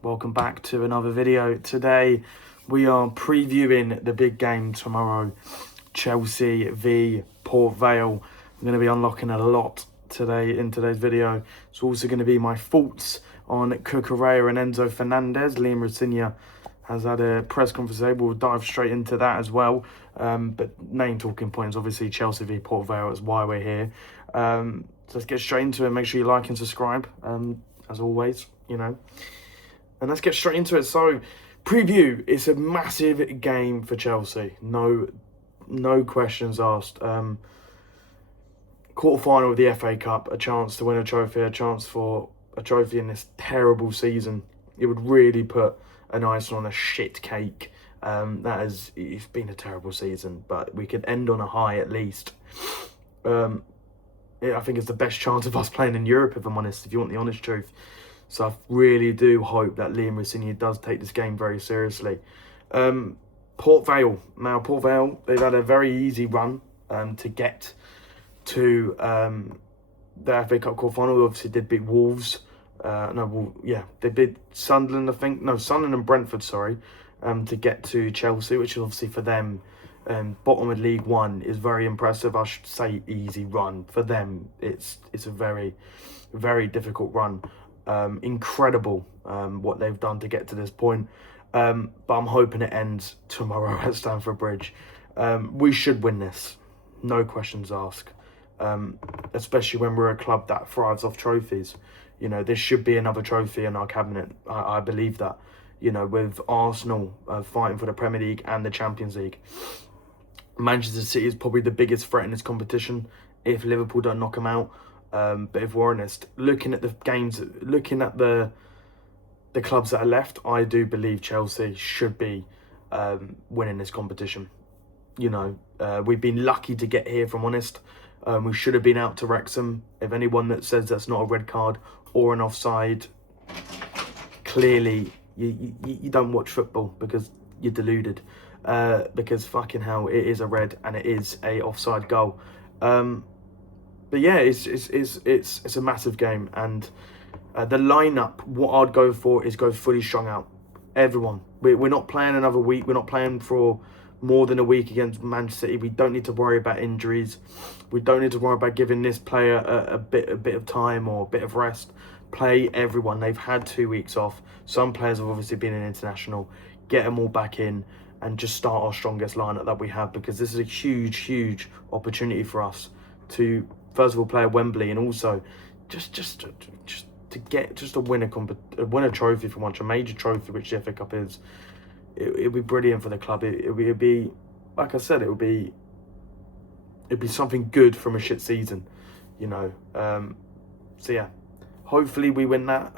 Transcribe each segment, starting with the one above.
Welcome back to another video. Today we are previewing the big game tomorrow, Chelsea v Port Vale. I'm going to be unlocking a lot today in today's video. It's also going to be my thoughts on Cucurella and Enzo Fernandez. Liam Rossigna has had a press conference today. We'll dive straight into that as well. But main talking points, obviously Chelsea v Port Vale, is why we're here. So let's get straight into it. Make sure you like and subscribe, as always, And let's get straight into it. So, preview. It's a massive game for Chelsea. No questions asked. Quarter-final of the FA Cup, a chance to win a trophy, a chance for a trophy in this terrible season. It would really put an icing on a shit cake. It's been a terrible season, but we could end on a high at least. I think it's the best chance of us playing in Europe, if I'm honest, if you want the honest truth. So I really do hope that Liam Rossigna does take this game very seriously. Port Vale. Now, Port Vale, they've had a very easy run to get to the FA Cup quarter-final. They obviously did beat Wolves. They beat Sunderland, I think. No, Sunderland and Brentford, to get to Chelsea, which is obviously for them, bottom of League One, is very impressive. I should say easy run. For them, it's a very, very difficult run. Incredible what they've done to get to this point. But I'm hoping it ends tomorrow at Stamford Bridge. We should win this. No questions asked. Especially when we're a club that thrives off trophies. This should be another trophy in our cabinet. I believe that. With Arsenal fighting for the Premier League and the Champions League. Manchester City is probably the biggest threat in this competition if Liverpool don't knock them out. But if we're honest, looking at the games, looking at the clubs that are left, I do believe Chelsea should be winning this competition. We've been lucky to get here, if I'm honest. We should have been out to Wrexham. If anyone that says that's not a red card or an offside, clearly you don't watch football because you're deluded. Because fucking hell, it is a red and it is a offside goal. But yeah, it's a massive game, and the lineup, what I'd go for is go fully strung out. Everyone, we're not playing another week. We're not playing for more than a week against Manchester City. We don't need to worry about injuries. We don't need to worry about giving this player a bit of time or a bit of rest. Play everyone. They've had 2 weeks off. Some players have obviously been in international. Get them all back in and just start our strongest lineup that we have, because this is a huge opportunity for us to, first of all, play at Wembley, and also just to win a trophy for once, a major trophy, which the FA Cup is. It'd be brilliant for the club. It'd be, like I said, it'd be something good from a shit season, So yeah, hopefully we win that.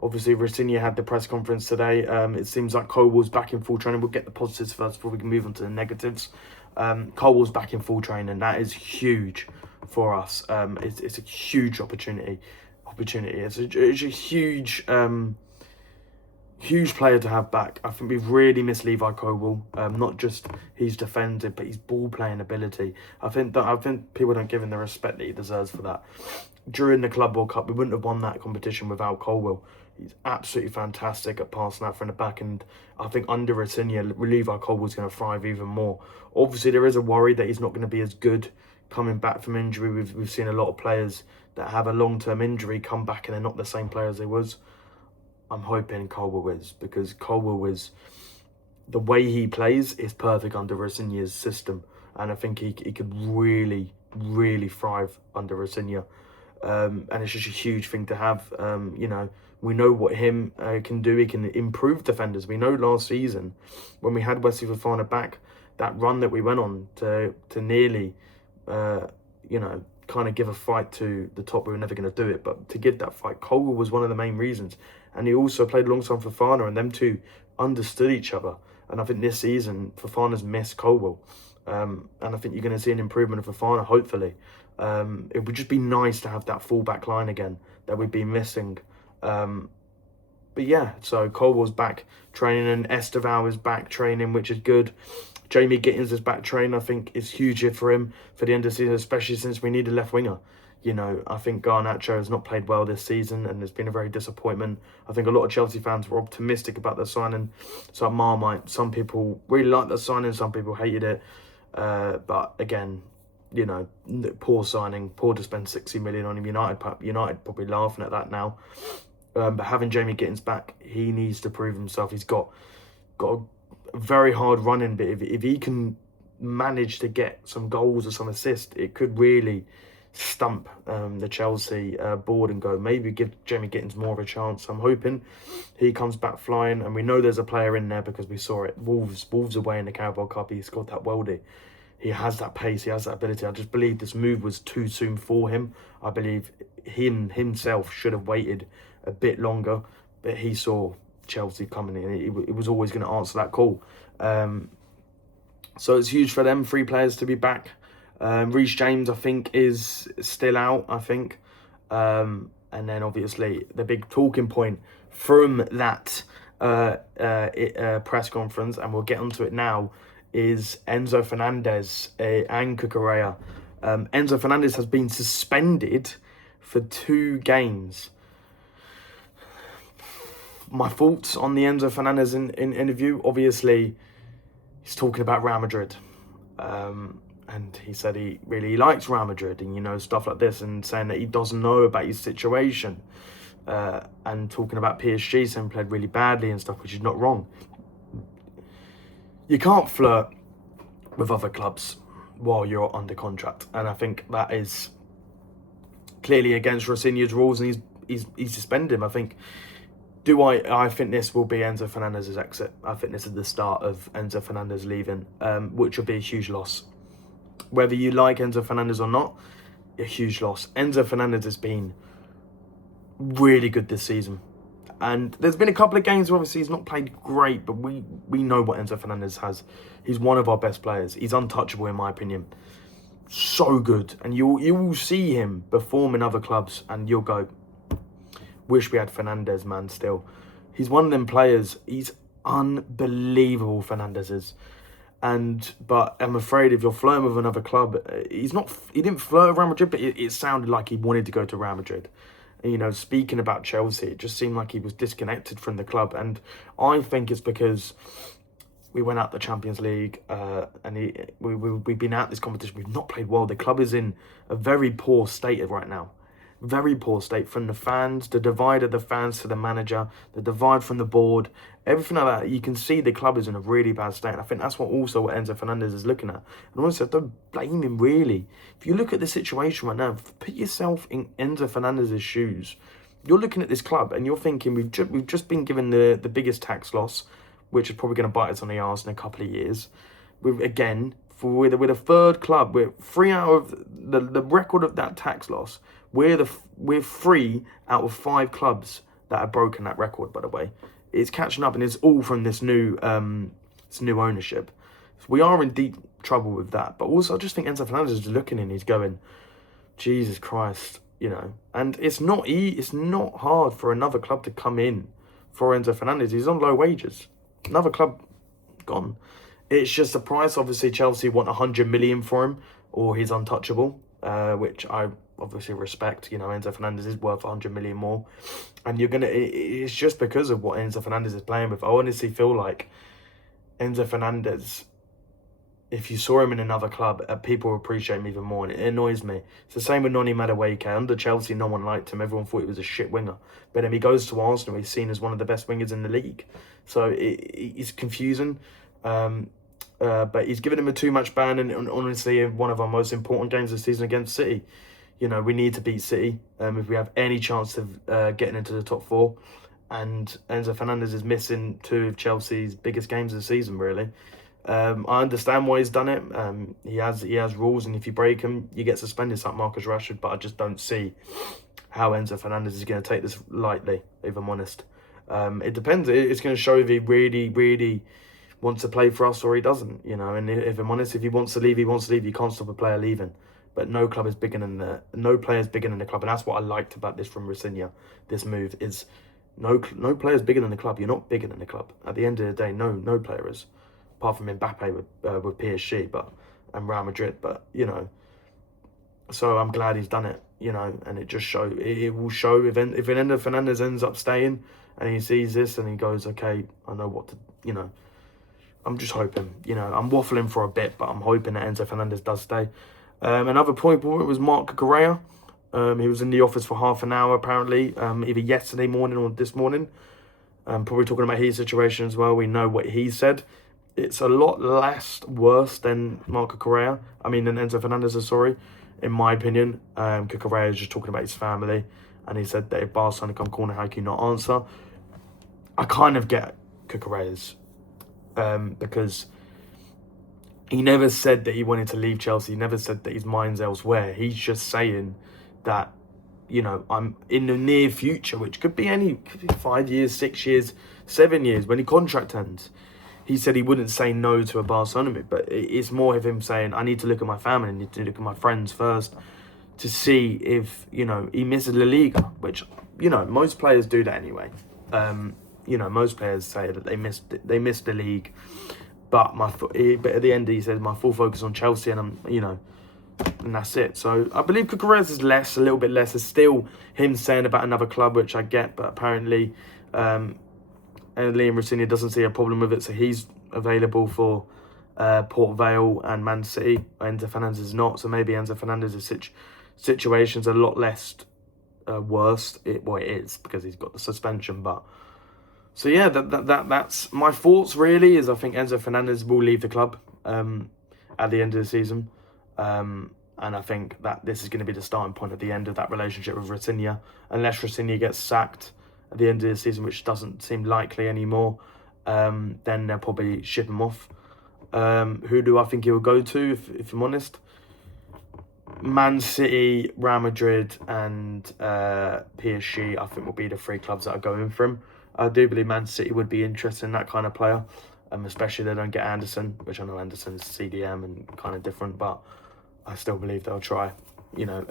Obviously, Rossigna had the press conference today. It seems like Colwell's back in full training. We'll get the positives first before we can move on to the negatives. Colwell's back in full training. That is huge for us. It's a huge opportunity. It's a huge player to have back. I think we've really missed Levi Colwill. Not just his defensive, but his ball playing ability. I think people don't give him the respect that he deserves for that. During the Club World Cup, we wouldn't have won that competition without Colwill. He's absolutely fantastic at passing out from the back, and I think under Rossigna, Levi Colwill's going to thrive even more. Obviously, there is a worry that he's not going to be as good coming back from injury. We've seen a lot of players that have a long-term injury come back and they're not the same player as they was. I'm hoping Colwill is, because Colwill is, the way he plays is perfect under Rossigna's system, and I think he could really thrive under Rossigna. And it's just a huge thing to have. We know what him can do. He can improve defenders. We know last season when we had Wesley Fofana back, that run that we went on to nearly, kind of give a fight to the top. We were never going to do it, but to give that fight, Colwill was one of the main reasons. And he also played alongside Fofana, and them two understood each other. And I think this season, Fofana's missed Colwill. And I think you're going to see an improvement of Fofana, hopefully. It would just be nice to have that full-back line again that we've been missing. But yeah, so Colwell's back training, and Esteval is back training, which is good. Jamie Gittins is back training. I think it's huge for him for the end of the season, especially since we need a left winger. You know, I think Garnacho has not played well this season and has been a very disappointment. I think a lot of Chelsea fans were optimistic about the signing. So Marmite, some people really liked the signing, some people hated it. But again, you know, poor signing, poor to spend 60 million on him. United probably laughing at that now. But having Jamie Gittins back, he needs to prove himself. He's got a very hard running, but if he can manage to get some goals or some assists, it could really stump the Chelsea board and go, maybe give Jamie Gittins more of a chance. I'm hoping he comes back flying, and we know there's a player in there because we saw it. Wolves away in the Carabao Cup, he scored that worldie. He has that pace, he has that ability. I just believe this move was too soon for him. I believe himself should have waited a bit longer, but he saw Chelsea coming in. It was always going to answer that call. So it's huge for them, 3 players to be back. Reece James, I think, is still out, I think. And then obviously the big talking point from that press conference, and we'll get onto it now, is Enzo Fernandez and Cucurella. Enzo Fernandez has been suspended for 2 games. My thoughts on the Enzo Fernandez interview, obviously, he's talking about Real Madrid. And he said he really likes Real Madrid and, you know, stuff like this, and saying that he doesn't know about his situation. And talking about PSG, saying he played really badly and stuff, which is not wrong. You can't flirt with other clubs while you're under contract. And I think that is clearly against Rosinha's rules, and he's suspended him. I think this will be Enzo Fernandez's exit. I think this is the start of Enzo Fernandez leaving, which will be a huge loss. Whether you like Enzo Fernandez or not, a huge loss. Enzo Fernandez has been really good this season. And there's been a couple of games where obviously he's not played great, but we know what Enzo Fernandez has. He's one of our best players. He's untouchable in my opinion. So good. And you will see him perform in other clubs and you'll go, wish we had Fernandez, man, still. He's one of them players. He's unbelievable, Fernandez is. But I'm afraid if you're flirting with another club, he didn't flirt with Real Madrid, but it sounded like he wanted to go to Real Madrid. You know, speaking about Chelsea, it just seemed like he was disconnected from the club. And I think it's because we went out the Champions League and we've been out this competition. We've not played well. The club is in a very poor state right now. Very poor state, from the fans, the divide of the fans to the manager, the divide from the board, everything like that. You can see the club is in a really bad state. And I think that's what Enzo Fernandez is looking at. And honestly, I don't blame him, really. If you look at the situation right now, put yourself in Enzo Fernandez's shoes. You're looking at this club and you're thinking, we've just been given the biggest tax loss, which is probably going to bite us on the arse in a couple of years. We're a third club. We're 3 out of the record of that tax loss. We're 3 out of 5 clubs that have broken that record, by the way. It's catching up, and it's all from this new ownership. So we are in deep trouble with that. But also, I just think Enzo Fernandez is looking and he's going, Jesus Christ, you know. And it's not hard for another club to come in for Enzo Fernandez. He's on low wages. Another club gone. It's just the price. Obviously, Chelsea want 100 million for him, or he's untouchable, which I obviously respect. You know, Enzo Fernandez is worth 100 million more, and it's just because of what Enzo Fernandez is playing with. I honestly feel like Enzo Fernandez, if you saw him in another club, people appreciate him even more, and it annoys me. It's the same with Noni Madueke. Under Chelsea, no one liked him. Everyone thought he was a shit winger. But then he goes to Arsenal, he's seen as one of the best wingers in the league. So it's confusing. But he's given him a too-much ban, and honestly, one of our most important games this season against City. You know, we need to beat City if we have any chance of getting into the top 4. And Enzo Fernandez is missing 2 of Chelsea's biggest games of the season, really. I understand why he's done it. He has rules, and if you break them, you get suspended. It's like Marcus Rashford, but I just don't see how Enzo Fernandez is going to take this lightly, if I'm honest. It depends. It's going to show if he really, really wants to play for us or he doesn't, you know. And if I'm honest, if he wants to leave, he wants to leave. You can't stop a player leaving. But no player is bigger than the club, and that's what I liked about this from Rosinha. This move is no player is bigger than the club. You're not bigger than the club. At the end of the day, no player is, apart from Mbappe with PSG, and Real Madrid. But you know, so I'm glad he's done it. and it will show if Enzo Fernandez ends up staying and he sees this and he goes, okay, I know what to, I'm just hoping, I'm waffling for a bit, but I'm hoping that Enzo Fernandez does stay. Another point was Mark Correa. He was in the office for half an hour, apparently, either yesterday morning or this morning. Probably talking about his situation as well. We know what he said. It's a lot less worse than Marco Correa. Than Enzo Fernandez, sorry, in my opinion. Correa is just talking about his family. And he said that if Barcelona come calling, how can you not answer? I kind of get Correa's. Because he never said that he wanted to leave Chelsea. He never said that his mind's elsewhere. He's just saying that, I'm in the near future, which could be 5 years, 6 years, 7 years, when his contract ends. He said he wouldn't say no to a Barcelona move, but it's more of him saying, I need to look at my family, I need to look at my friends first to see if, he misses La Liga, which, most players do that anyway. Most players say that they missed the league, but at the end he says, my full focus on Chelsea, and and that's it. So I believe Cucurella's is a little bit less. It's still him saying about another club, which I get, but apparently and Liam Rossini doesn't see a problem with it, so he's available for Port Vale and Man City. Enzo Fernandez is not, so maybe Enzo Fernandez's situation's a lot less worse. It is, because he's got the suspension, but so yeah, that's my thoughts really. Is I think Enzo Fernandez will leave the club at the end of the season. And I think that this is going to be the starting point at the end of that relationship with Rafinha. Unless Rafinha gets sacked at the end of the season, which doesn't seem likely anymore, then they'll probably ship him off. Who do I think he will go to, if I'm honest? Man City, Real Madrid and PSG, I think, will be the three clubs that are going for him. I do believe Man City would be interested in that kind of player, especially if they don't get Anderson, which I know Anderson's CDM and kind of different, but I still believe they'll try.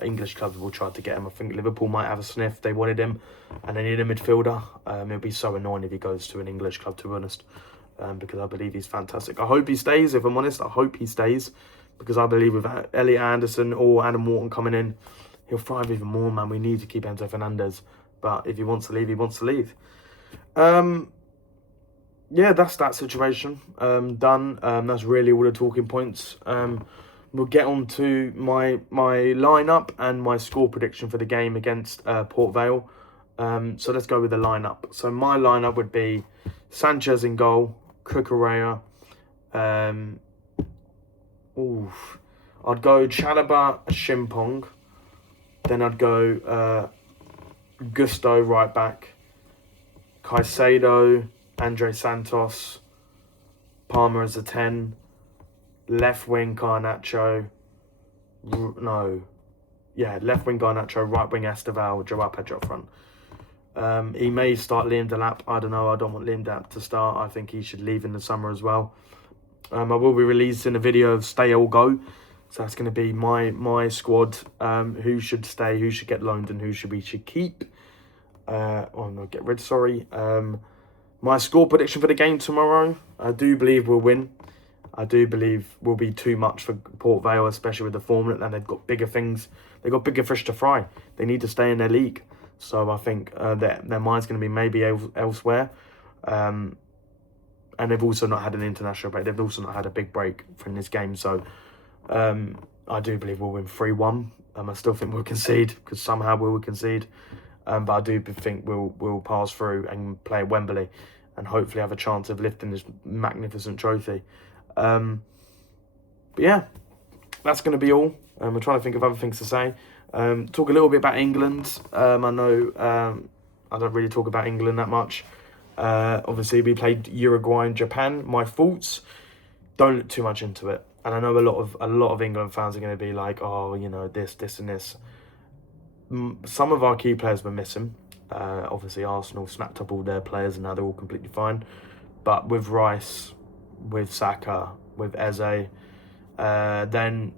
English clubs will try to get him. I think Liverpool might have a sniff. They wanted him and they need a midfielder. It'll be so annoying if he goes to an English club, to be honest, because I believe he's fantastic. I hope he stays, if I'm honest. I hope he stays, because I believe with Elliot Anderson or Adam Wharton coming in, he'll thrive even more, man. We need to keep Enzo Fernandez. But if he wants to leave, he wants to leave. Yeah, that's that situation done. That's really all the talking points. We'll get on to my lineup and my score prediction for the game against Port Vale. So let's go with the lineup. So my lineup would be Sanchez in goal, Cucurella. I'd go Chalobah, Shimpong. Then I'd go Gusto right back, Caicedo, Andre Santos, Palmer as a 10, left wing Garnacho, left wing Garnacho, right wing Esteval, Joao Pedro up front. He may start Liam Delap, I don't know, I don't want Liam Delap to start, I think he should leave in the summer as well. I will be releasing a video of stay or go, so that's going to be my squad, who should stay, who should get loaned and who we should keep. Get rid, sorry. My score prediction for the game tomorrow, I do believe we'll win. I do believe will be too much for Port Vale, especially with the form, and they've got bigger things. They've got bigger fish to fry. They need to stay in their league. So I think their mind's going to be maybe elsewhere. And they've also not had an international break. They've also not had a big break from this game. So I do believe we'll win 3-1. I still think we'll concede, because somehow we will concede. But I do think we'll pass through and play at Wembley and hopefully have a chance of lifting this magnificent trophy. But yeah, that's going to be all. I'm trying to think of other things to say. Talk a little bit about England. I know I don't really talk about England that much. Obviously, we played Uruguay and Japan. My thoughts, don't look too much into it. And I know a lot of England fans are going to be like, oh, this and this. Some of our key players were missing. Obviously, Arsenal snapped up all their players and now they're all completely fine. But with Rice, with Saka, with Eze, then,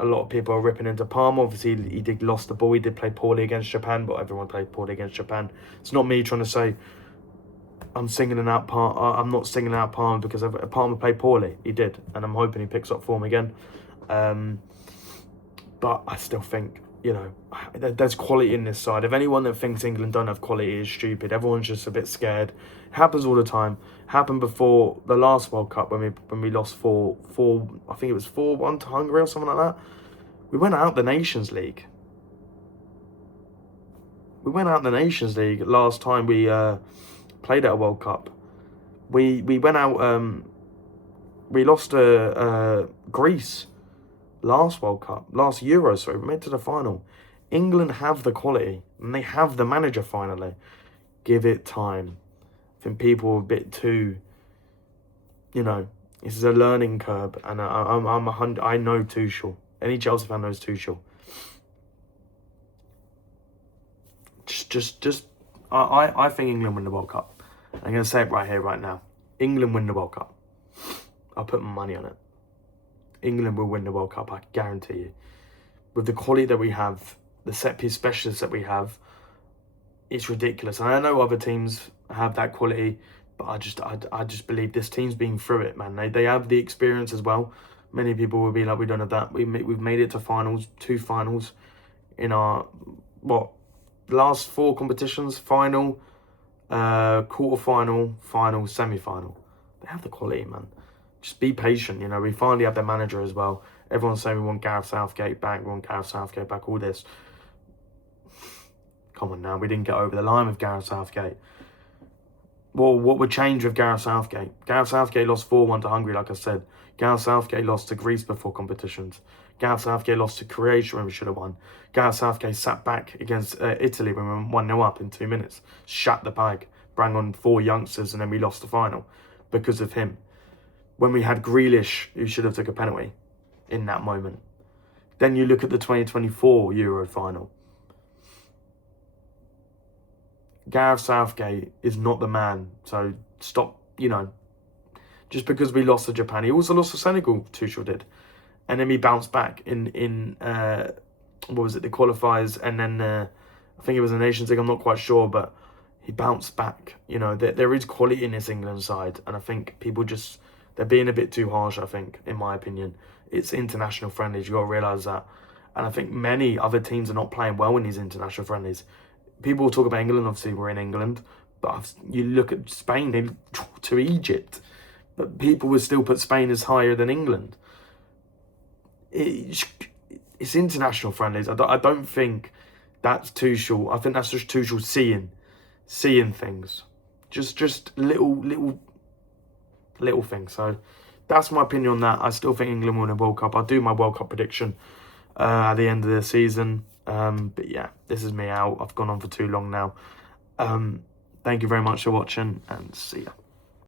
a lot of people are ripping into Palmer. Obviously, he did lost the ball. He did play poorly against Japan, but everyone played poorly against Japan. It's not me trying to say I'm singling out Palmer. I'm not singling out Palmer because Palmer played poorly. He did, and I'm hoping he picks up form again. But I still think you know, there's quality in this side. If anyone that thinks England don't have quality is stupid. Everyone's just a bit scared. It happens all the time. Happened before the last World Cup when we lost four. I think it was 4-1 to Hungary or something like that. We went out the Nations League. We went out the Nations League last time we played at a World Cup. We went out. We lost to Greece last World Cup, last Euro. Sorry, we made it to the final. England have the quality and they have the manager finally. Give it time. I think people are a bit too, you know, this is a learning curve, and I know Tuchel. Any Chelsea fan knows Tuchel. I think England win the World Cup. I'm going to say it right here, right now. England win the World Cup. I'll put my money on it. England will win the World Cup, I guarantee you. With the quality that we have, the set-piece specialists that we have, it's ridiculous. And I know other teams have that quality, but I just believe this team's been through it, man. They have the experience as well. Many people will be like, we don't have that. We've made it to finals, 2 finals in our, last 4 competitions: final, quarter-final, final, semi-final. They have the quality, man. Just be patient, you know. We finally have the manager as well. Everyone's saying we want Gareth Southgate back, all this. Come on now, we didn't get over the line with Gareth Southgate. Well, what would change with Gareth Southgate? Gareth Southgate lost 4-1 to Hungary, like I said. Gareth Southgate lost to Greece before competitions. Gareth Southgate lost to Croatia when we should have won. Gareth Southgate sat back against Italy when we were 1-0 up in 2 minutes. Shut the bag. Bring on 4 youngsters, and then we lost the final because of him. When we had Grealish, who should have took a penalty in that moment. Then you look at the 2024 Euro final. Gareth Southgate is not the man. So stop, you know, just because we lost to Japan. He also lost to Senegal, Tuchel did. And then we bounced back in what was it, the qualifiers, and then I think it was the Nations League, I'm not quite sure, but he bounced back. You know, there is quality in this England side, and I think people just, they're being a bit too harsh, I think, in my opinion. It's international friendlies, you got to realise that. And I think many other teams are not playing well in these international friendlies. People will talk about England, obviously we're in England, but you look at Spain, they to Egypt, but people would still put Spain as higher than England. It's international friendlies. I don't think that's Tuchel. I think that's just Tuchel seeing things, just little things. So that's my opinion on that. I still think England will win a World Cup. I'll do my World Cup prediction at the end of the season. But yeah, this is me out. I've gone on for too long now. Thank you very much for watching, and see ya.